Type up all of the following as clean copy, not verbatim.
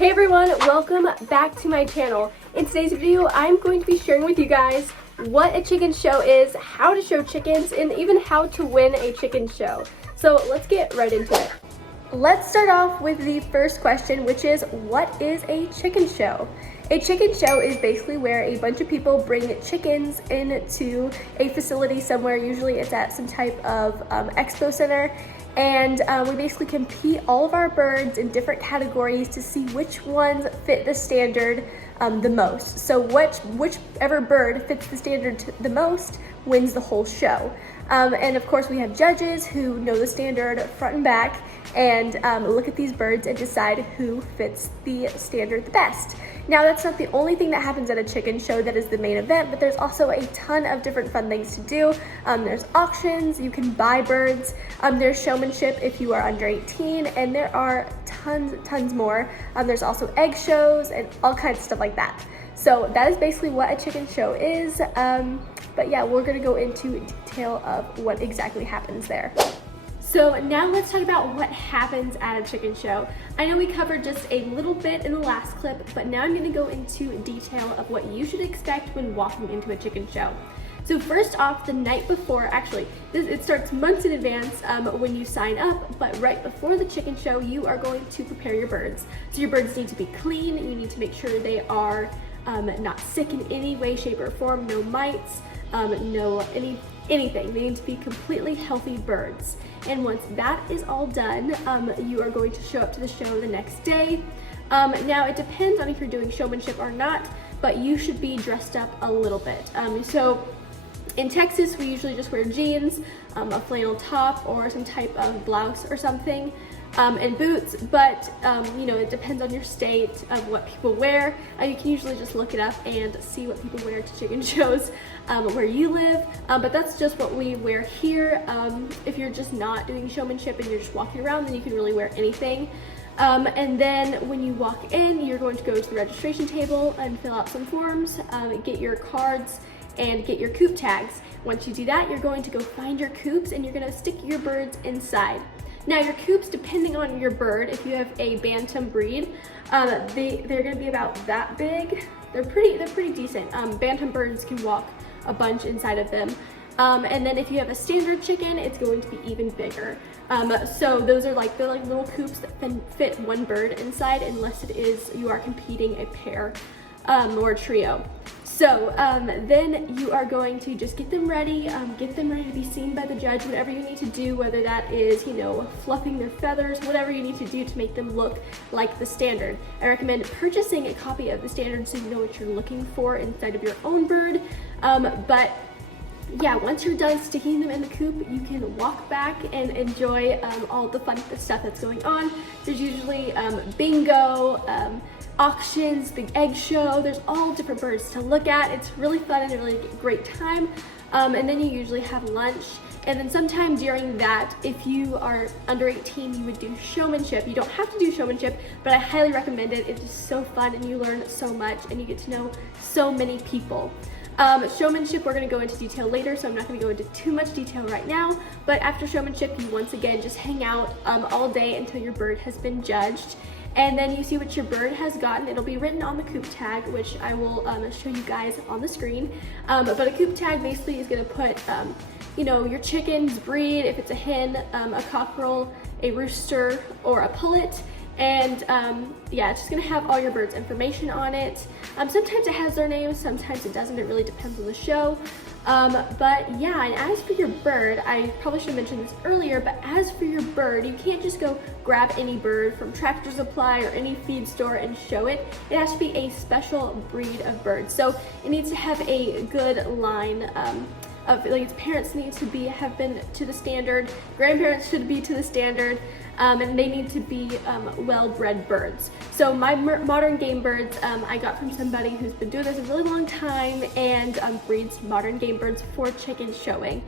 Hey everyone, welcome back to my channel. In today's video, I'm going to be sharing with you guys what a chicken show is, how to show chickens, and even how to win a chicken show. So let's get right into it. Let's start off with the first question, which is, what is a chicken show? A chicken show is basically where a bunch of people bring chickens into a facility somewhere. Usually it's at some type of expo center. And we basically compete all of our birds in different categories to see which ones fit the standard the most. So whichever bird fits the standard the most wins the whole show. And of course we have judges who know the standard front and back and look at these birds and decide who fits the standard the best. Now that's not the only thing that happens at a chicken show that is the main event, but there's also a ton of different fun things to do. There's auctions, you can buy birds, there's showmanship if you are under 18, and there are tons more. There's also egg shows and all kinds of stuff like that. So that is basically what a chicken show is, but yeah, we're gonna go into detail of what exactly happens there. So now let's talk about what happens at a chicken show. I know we covered just a little bit in the last clip, but now I'm gonna go into detail of what you should expect when walking into a chicken show. So first off, the night before, actually, it starts months in advance when you sign up, but right before the chicken show, you are going to prepare your birds. So your birds need to be clean, you need to make sure they are not sick in any way, shape, or form, no mites, anything. They need to be completely healthy birds. And once that is all done, you are going to show up to the show the next day. Now it depends on if you're doing showmanship or not, but you should be dressed up a little bit. So in Texas, we usually just wear jeans, a flannel top, or some type of blouse or something, and boots, but you know, it depends on your state of what people wear. You can usually just look it up and see what people wear to chicken shows where you live, but that's just what we wear here. If you're just not doing showmanship and you're just walking around, then you can really wear anything. And then when you walk in, you're going to go to the registration table and fill out some forms, get your cards, and get your coop tags. Once you do that, you're going to go find your coops and you're going to stick your birds inside. Now your coops, depending on your bird, if you have a bantam breed, they're going to be about that big. They're pretty decent. Bantam birds can walk a bunch inside of them. And then if you have a standard chicken, it's going to be even bigger. So those are they're like little coops that can fit one bird inside, unless it is you are competing a pair or a trio. So then you are going to just get them ready to be seen by the judge, whatever you need to do, whether that is, you know, fluffing their feathers, whatever you need to do to make them look like the standard. I recommend purchasing a copy of the standard so you know what you're looking for inside of your own bird. But yeah, once you're done sticking them in the coop, you can walk back and enjoy all the fun stuff that's going on. There's usually bingo, auctions, big egg show. There's all different birds to look at. It's really fun and a really great time. And then you usually have lunch. And then sometime during that, if you are under 18, you would do showmanship. You don't have to do showmanship, but I highly recommend it. It's just so fun and you learn so much and you get to know so many people. Showmanship, we're going to go into detail later, so I'm not going to go into too much detail right now, but after showmanship, you once again just hang out all day until your bird has been judged, and then you see what your bird has gotten. It'll be written on the coop tag, which I will show you guys on the screen, but a coop tag basically is going to put you know, your chicken's breed, if it's a hen, a cockerel, a rooster, or a pullet. And yeah, it's just gonna have all your birds' information on it. Sometimes it has their names, sometimes it doesn't. It really depends on the show. But yeah, and as for your bird, I probably should have mentioned this earlier, but as for your bird, you can't just go grab any bird from Tractor Supply or any feed store and show it. It has to be a special breed of bird. So it needs to have a good line of, like, its parents need to have been to the standard, grandparents should be to the standard, and they need to be well-bred birds. So my modern game birds, I got from somebody who's been doing this a really long time and breeds modern game birds for chicken showing.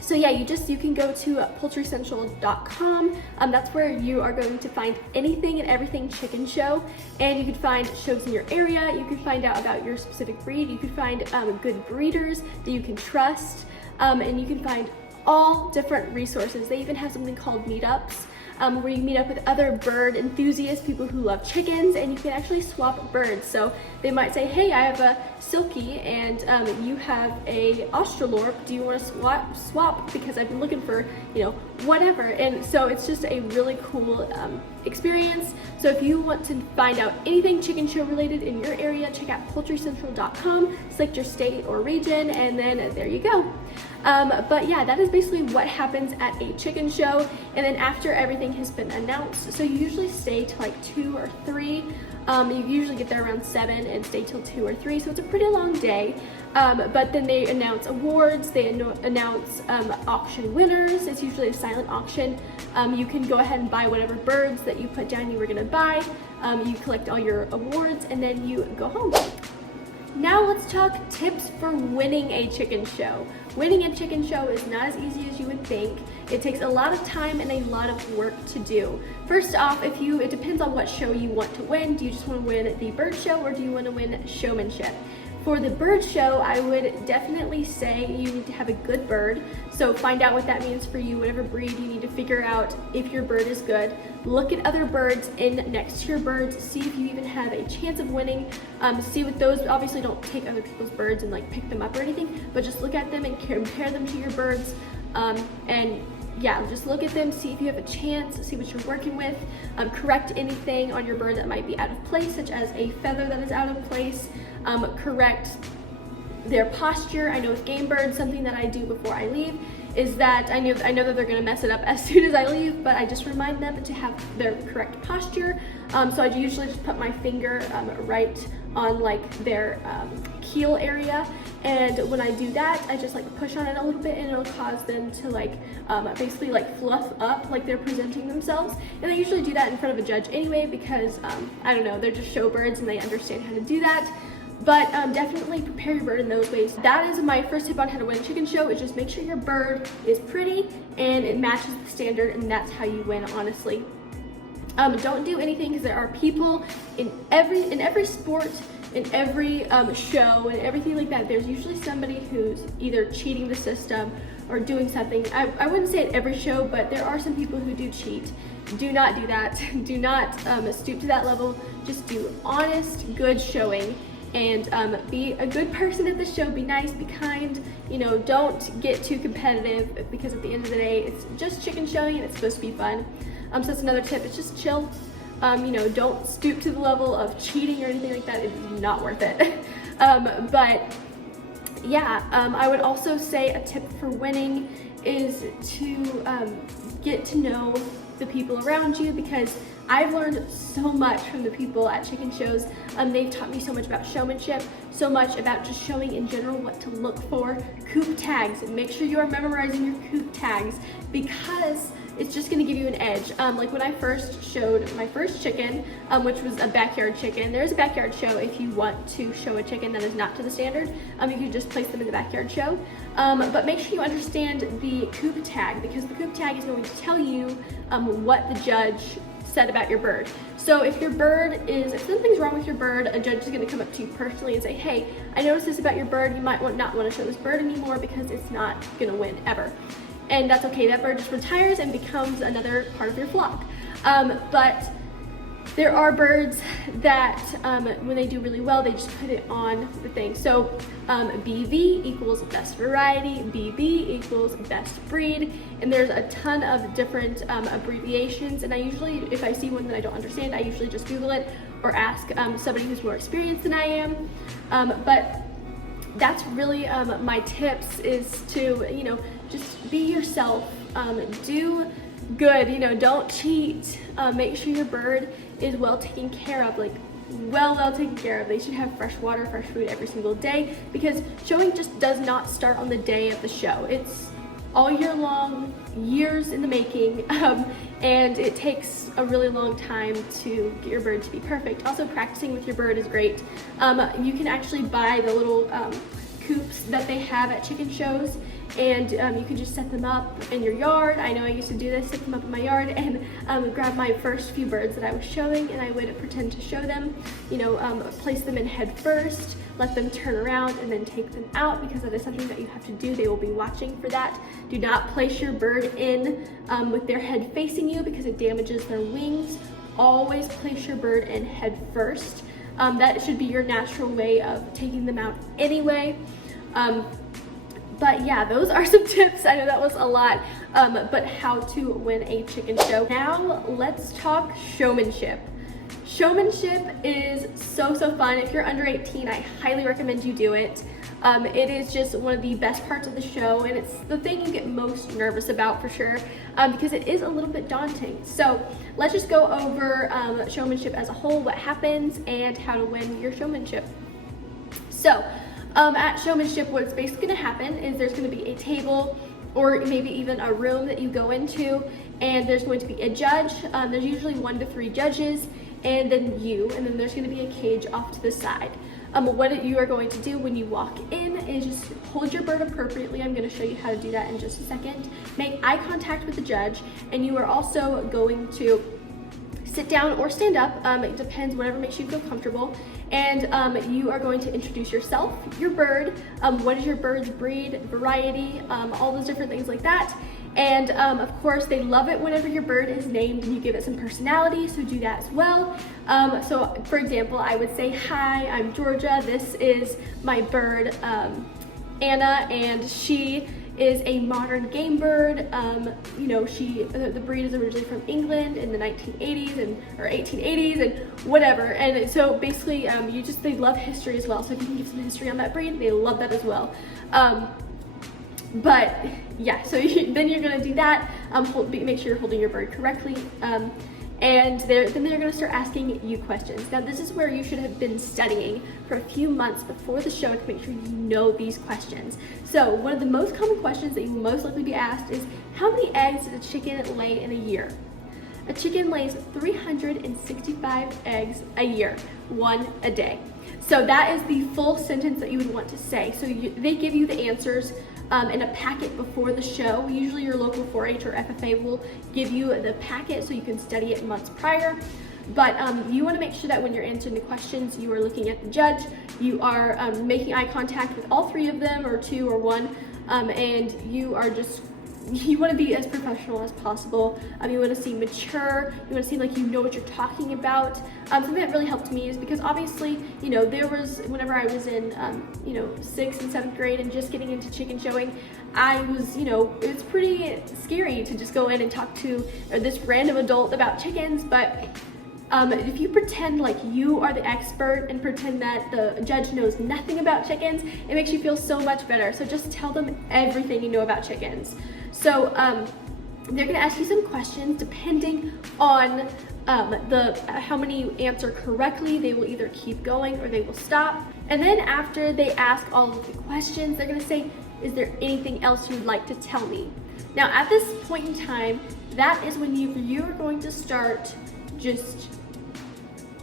So yeah, you can go to poultrycentral.com. That's where you are going to find anything and everything chicken show, and you can find shows in your area. You can find out about your specific breed. You can find good breeders that you can trust, and you can find all different resources. They even have something called meetups. where you meet up with other bird enthusiasts, people who love chickens, and you can actually swap birds. So they might say, hey, I have a silkie and you have a Australorp. Do you want to swap because I've been looking for, whatever. And so it's just a really cool experience. So if you want to find out anything chicken show related in your area, check out poultrycentral.com, select your state or region, and then there you go. But yeah, that is basically what happens at a chicken show. And then after everything has been announced, so you usually stay till like 2 or 3. You usually get there around 7 and stay till 2 or 3, so it's a pretty long day. But then they announce awards, they announce auction winners. It's usually a silent auction. You can go ahead and buy whatever birds that you put down you were gonna buy. You collect all your awards and then you go home. Now let's talk tips for winning a chicken show. Winning a chicken show is not as easy as you would think. It takes a lot of time and a lot of work to do. First off, it depends on what show you want to win. Do you just want to win the bird show or do you want to win showmanship? For the bird show, I would definitely say you need to have a good bird. So find out what that means for you, whatever breed. You need to figure out if your bird is good. Look at other birds in next to your birds. See if you even have a chance of winning. See what those, obviously don't take other people's birds and like pick them up or anything, but just look at them and compare them to your birds. And yeah, just look at them, see if you have a chance, see what you're working with. Correct anything on your bird that might be out of place, such as a feather that is out of place. Correct their posture. I know with game birds, something that I do before I leave is that I know that they're gonna mess it up as soon as I leave, but I just remind them to have their correct posture. So I usually just put my finger right on like their keel area, and when I do that, I just like push on it a little bit and it'll cause them to like basically like fluff up like they're presenting themselves. And I usually do that in front of a judge anyway because I don't know, they're just show birds and they understand how to do that. But definitely prepare your bird in those ways. That is my first tip on how to win a chicken show, is just make sure your bird is pretty and it matches the standard, and that's how you win, honestly. Don't do anything, because there are people in every sport, in every show and everything like that. There's usually somebody who's either cheating the system or doing something. I wouldn't say at every show, but there are some people who do cheat. Do not do that. Do not stoop to that level. Just do honest, good showing. And be a good person at the show. Be nice, be kind, don't get too competitive, because at the end of the day, it's just chicken showing and it's supposed to be fun. So that's another tip, it's just chill. Don't stoop to the level of cheating or anything like that. It is not worth it. But yeah, I would also say a tip for winning is to get to know the people around you, because I've learned so much from the people at chicken shows. They've taught me so much about showmanship, so much about just showing in general, what to look for, coop tags. Make sure you are memorizing your coop tags, because it's just gonna give you an edge. Like when I first showed my first chicken, which was a backyard chicken. There's a backyard show if you want to show a chicken that is not to the standard. You can just place them in the backyard show. But make sure you understand the coop tag, because the coop tag is going to tell you what the judge said about your bird. So if something's wrong with your bird, a judge is going to come up to you personally and say, hey, I noticed this about your bird. You might not want to show this bird anymore because it's not going to win ever. And that's okay. That bird just retires and becomes another part of your flock. But there are birds that when they do really well, they just put it on the thing. So BV equals best variety, BB equals best breed, and there's a ton of different abbreviations. And I usually, if I see one that I don't understand, I usually just Google it or ask somebody who's more experienced than I am. But that's really my tips, is to just be yourself, do good, don't cheat, make sure your bird is well taken care of, like well taken care of. They should have fresh water, fresh food every single day, because showing just does not start on the day of the show. It's all year long, years in the making, and it takes a really long time to get your bird to be perfect. Also, practicing with your bird is great. You can actually buy the little coops that they have at chicken shows, and you can just set them up in your yard. I know I used to do this, set them up in my yard, and grab my first few birds that I was showing, and I would pretend to show them, place them in head first, let them turn around, and then take them out, because that is something that you have to do. They will be watching for that. Do not place your bird in with their head facing you, because it damages their wings. Always place your bird in head first. That should be your natural way of taking them out anyway. But yeah, those are some tips. I know that was a lot, but how to win a chicken show. Now let's talk showmanship. Showmanship is so fun. If you're under 18, I highly recommend you do it. It is just one of the best parts of the show, and it's the thing you get most nervous about for sure, because it is a little bit daunting. So let's just go over showmanship as a whole, what happens, and how to win your showmanship. So at showmanship, what's basically going to happen is there's going to be a table, or maybe even a room that you go into, and there's going to be a judge. There's usually 1 to 3 judges, and then you, and then there's going to be a cage off to the side. What you are going to do when you walk in is just hold your bird appropriately. I'm going to show you how to do that in just a second. Make eye contact with the judge, and you are also going to sit down or stand up. It depends, whatever makes you feel comfortable. And you are going to introduce yourself, your bird, what is your bird's breed, variety, all those different things like that. And of course, they love it whenever your bird is named and you give it some personality, so do that as well. So for example, I would say, hi, I'm Georgia. This is my bird, Anna, and she is a modern game bird. The breed is originally from England in the 1980s or 1880s and whatever. And so basically, they love history as well. So if you can give some history on that breed, they love that as well. But yeah, so then you're gonna do that. Make sure you're holding your bird correctly. And then they're gonna start asking you questions. Now this is where you should have been studying for a few months before the show to make sure you know these questions. So one of the most common questions that you will most likely be asked is, how many eggs does a chicken lay in a year? A chicken lays 365 eggs a year, 1 a day. So that is the full sentence that you would want to say. So they give you the answers in a packet before the show. Usually your local 4-H or FFA will give you the packet so you can study it months prior. But you want to make sure that when you're answering the questions, you are looking at the judge, you are making eye contact with all 3 of them, or 2 or 1, and you want to be as professional as possible. You want to seem mature. You want to seem like you know what you're talking about. Something that really helped me is because obviously, there was, whenever I was in, 6th and 7th grade and just getting into chicken showing, I was, it's pretty scary to just go in and talk to this random adult about chickens. But if you pretend like you are the expert and pretend that the judge knows nothing about chickens, it makes you feel so much better. So just tell them everything you know about chickens. So they're going to ask you some questions depending on how many you answer correctly. They will either keep going or they will stop. And then after they ask all of the questions, they're going to say, is there anything else you'd like to tell me? Now at this point in time, that is when you are going to start just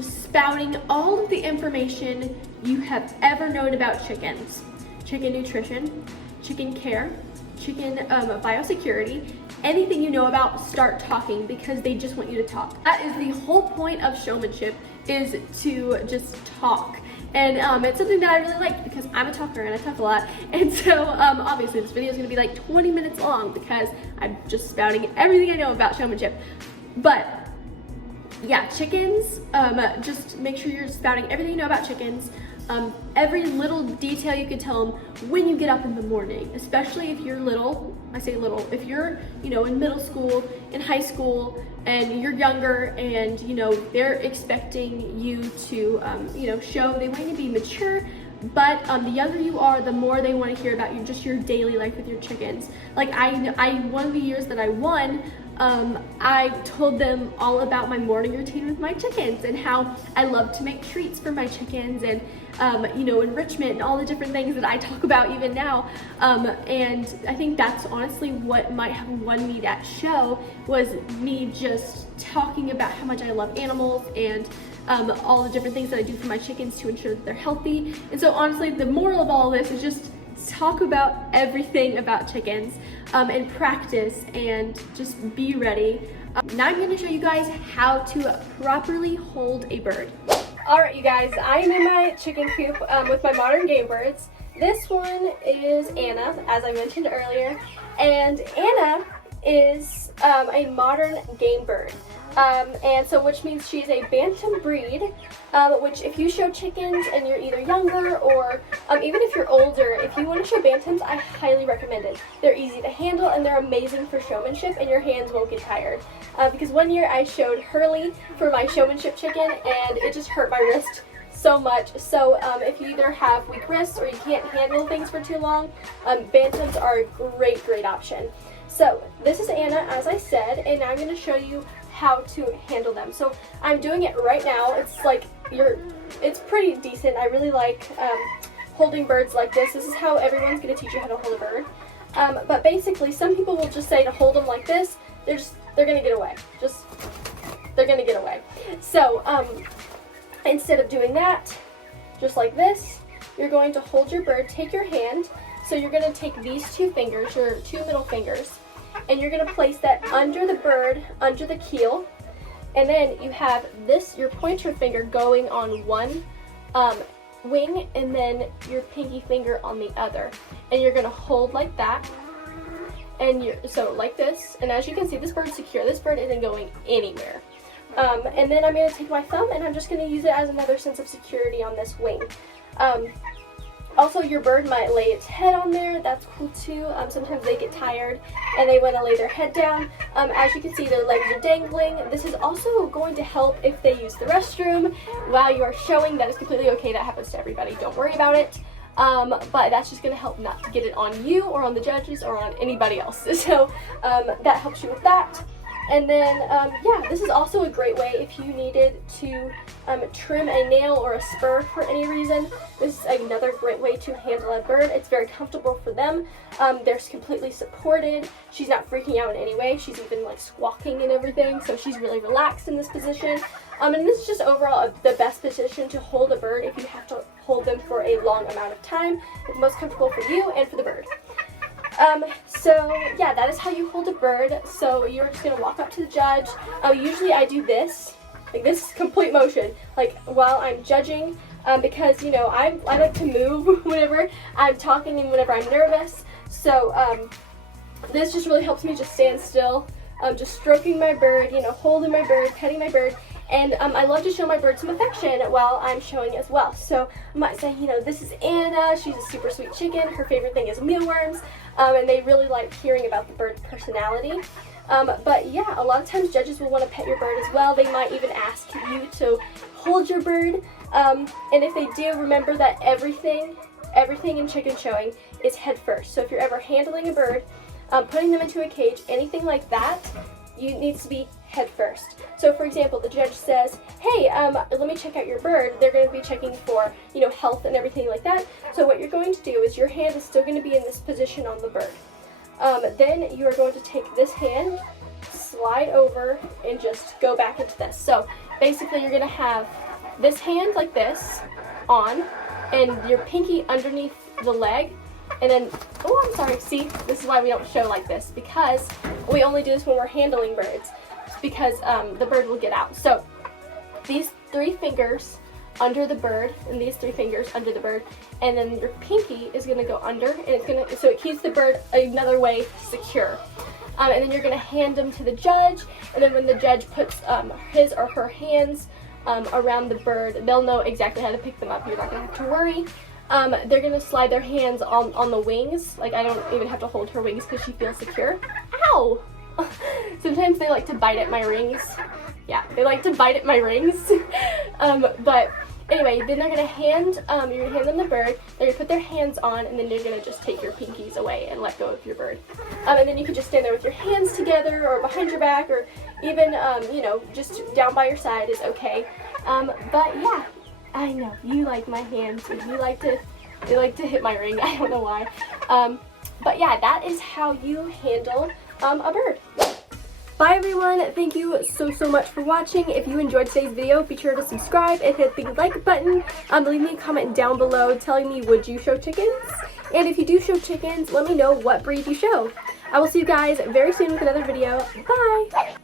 spouting all of the information you have ever known about chickens. Chicken nutrition, chicken care, chicken biosecurity, anything you know about, start talking, because they just want you to talk. That is the whole point of showmanship, is to just talk. And it's something that I really like because I'm a talker and I talk a lot. And so obviously this video is going to be like 20 minutes long because I'm just spouting everything I know about showmanship. But yeah, chickens, just make sure you're spouting everything you know about chickens. Every little detail you can tell them when you get up in the morning, especially if you're little. I say little, if you're, in middle school, in high school, and you're younger, and, they're expecting you to, show, they want you to be mature, but the younger you are, the more they want to hear about your daily life with your chickens. Like one of the years that I won, I told them all about my morning routine with my chickens and how I love to make treats for my chickens and, enrichment and all the different things that I talk about even now. And I think that's honestly what might have won me that show, was me just talking about how much I love animals and all the different things that I do for my chickens to ensure that they're healthy. And so honestly, the moral of all this is just talk about everything about chickens and practice and just be ready. Now I'm going to show you guys how to properly hold a bird. Alright you guys, I am in my chicken coop with my modern game birds. This one is Anna, as I mentioned earlier, and Anna is a modern game bird. And so which means she's a bantam breed, which if you show chickens and you're either younger or even if you're older, if you want to show bantams, I highly recommend it. They're easy to handle and they're amazing for showmanship and your hands won't get tired. Because one year I showed Hurley for my showmanship chicken and it just hurt my wrist so much. So if you either have weak wrists or you can't handle things for too long, bantams are a great option. So this is Anna, as I said, and now I'm going to show you how to handle them. So I'm doing it right now. It's like it's pretty decent. I really like holding birds like this. This is how everyone's going to teach you how to hold a bird. But basically, some people will just say to hold them like this. They're going to get away. They're going to get away. So instead of doing that, just like this, you're going to hold your bird, take your hand. So you're going to take these two fingers, your two middle fingers, and you're going to place that under the bird, under the keel. And then you have this, your pointer finger going on one wing and then your pinky finger on the other. And you're going to hold like that. And so like this. And as you can see, this bird's secure. This bird isn't going anywhere. And then I'm going to take my thumb and I'm just going to use it as another sense of security on this wing. Also, your bird might lay its head on there. That's cool too. Sometimes they get tired and they want to lay their head down. As you can see, their legs are dangling. This is also going to help if they use the restroom while you are showing. That is completely okay. That happens to everybody. Don't worry about it. But that's just going to help not to get it on you or on the judges or on anybody else. So that helps you with that. And then, yeah, this is also a great way if you needed to trim a nail or a spur for any reason. This is another great way to handle a bird. It's very comfortable for them. They're completely supported. She's not freaking out in any way. She's even like squawking and everything, so she's really relaxed in this position. And this is just overall the best position to hold a bird if you have to hold them for a long amount of time. It's most comfortable for you and for the bird. So yeah, that is how you hold a bird. So you're just going to walk up to the judge. Usually I do this, like this complete motion, like while I'm judging, because you know, I like to move whenever I'm talking and whenever I'm nervous. So this just really helps me just stand still, just stroking my bird, you know, holding my bird, petting my bird. And I love to show my bird some affection while I'm showing as well. So I might say, you know, this is Anna. She's a super sweet chicken. Her favorite thing is mealworms. And they really like hearing about the bird's personality. But yeah, a lot of times judges will want to pet your bird as well. They might even ask you to hold your bird. And if they do, remember that everything in chicken showing is head first. So if you're ever handling a bird, putting them into a cage, anything like that, you needs to be head first. So for example, the judge says, hey, let me check out your bird. They're going to be checking for, you know, health and everything like that. So what you're going to do is your hand is still going to be in this position on the bird. Then you are going to take this hand, slide over, and just go back into this. So basically you're going to have this hand like this on, and your pinky underneath the leg. And then, oh, I'm sorry, see, this is why we don't show like this, because we only do this when we're handling birds, because the bird will get out. So these three fingers under the bird, and these three fingers under the bird, and then your pinky is going to go under, and it's going to, so it keeps the bird another way secure. And then you're going to hand them to the judge, and then when the judge puts his or her hands around the bird, they'll know exactly how to pick them up. You're not going to have to worry. They're going to slide their hands on the wings. Like, I don't even have to hold her wings because she feels secure. Ow! Sometimes they like to bite at my rings. Yeah, they like to bite at my rings. But anyway, then they're going to hand, you're going to hand them the bird. They're going to put their hands on, and then you're going to just take your pinkies away and let go of your bird. And then you can just stand there with your hands together or behind your back, or even, you know, just down by your side is okay. But yeah. I know, you like my hands, and you like to hit my ring, I don't know why. But yeah, that is how you handle a bird. Bye everyone, thank you so much for watching. If you enjoyed today's video, be sure to subscribe and hit the like button. Leave me a comment down below telling me, would you show chickens? And if you do show chickens, let me know what breed you show. I will see you guys very soon with another video. Bye!